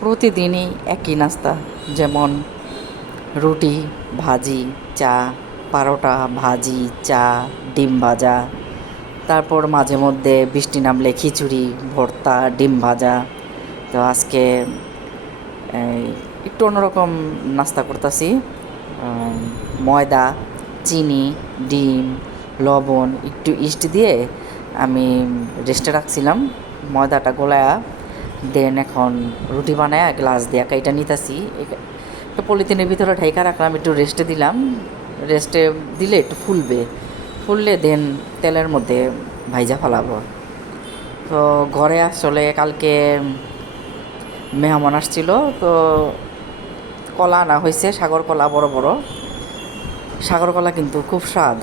প্রতিদিনই একই নাস্তা, যেমন রুটি, ভাজি, চা, পারোটা, ভাজি, চা, ডিম ভাজা। তারপর মাঝে মধ্যে বৃষ্টি নামলে খিচুড়ি, ভর্তা, ডিম ভাজা। তো আজকে এই একটু অন্যরকম নাস্তা করতেছি। ময়দা, চিনি, ডিম, লবণ, একটু ইস্ট দিয়ে আমি রেস্টে রাখছিলাম। ময়দাটা গোলায়া দেন এখন রুটি বানায় গ্লাস দিয়ে কাইটা নিতেছি। একটা পলিথিনের ভিতরে ঢাইকা রাখলাম, একটু রেস্টে দিলাম। রেস্টে দিলে একটু ফুললে দেন তেলের মধ্যে ভাইজা ফেলাবো। তো ঘরে আসলে কালকে মেহমান আসছিল, তো কলা আনা হয়েছে, সাগর কলা, বড় বড় সাগর কলা, কিন্তু খুব স্বাদ।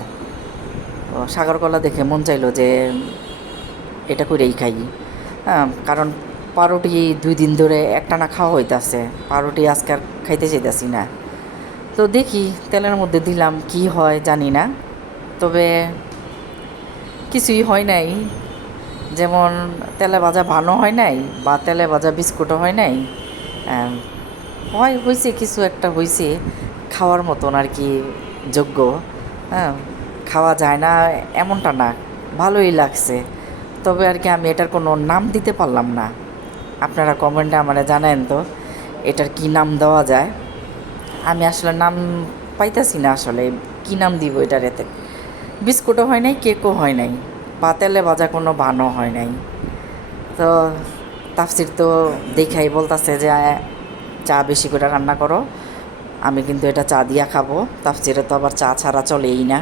তো সাগর কলা দেখে মন চাইলো যে এটা করেই খাই। হ্যাঁ, কারণ পাউরুটি 2 দিন ধরে একটানা খাওয়া হইতাছে, পাউরুটি আজকে আর খাইতে চাইতেছি না। তো দেখি তেলের মধ্যে দিলাম, কি হয় জানি না, তবে কিছুই হয় নাই। যেমন তেলে ভাজা ভানো হয় নাই, বা তেলে ভাজা বিস্কুটও হয় নাই। হয়েছে, কিছু একটা হয়েছে খাওয়ার মতন আর কি, যোগ্য। হ্যাঁ, খাওয়া যায় না এমনটা না, ভালোই লাগছে। তবে আর কি আমি এটার কোনো নাম দিতে পারলাম না। আপনারা কমেন্টে আমারে জানেন তো এটার কি নাম দেওয়া যায়। আমি আসলে নাম পাইতেছি না, আসলে কি নাম দিব এটার। এতে বিস্কুটও হয় নাই, কেকও হয় নাই, বা তেলে ভাজা কোনো বানও হয় নাই। তো তাফসির তো দেখাই বলতেছে যে চা বেশি করে রান্না করো। আমি কিন্তু এটা চা দিয়া খাবো, তাফসিরে তো আবার চা ছাড়া চলেই না।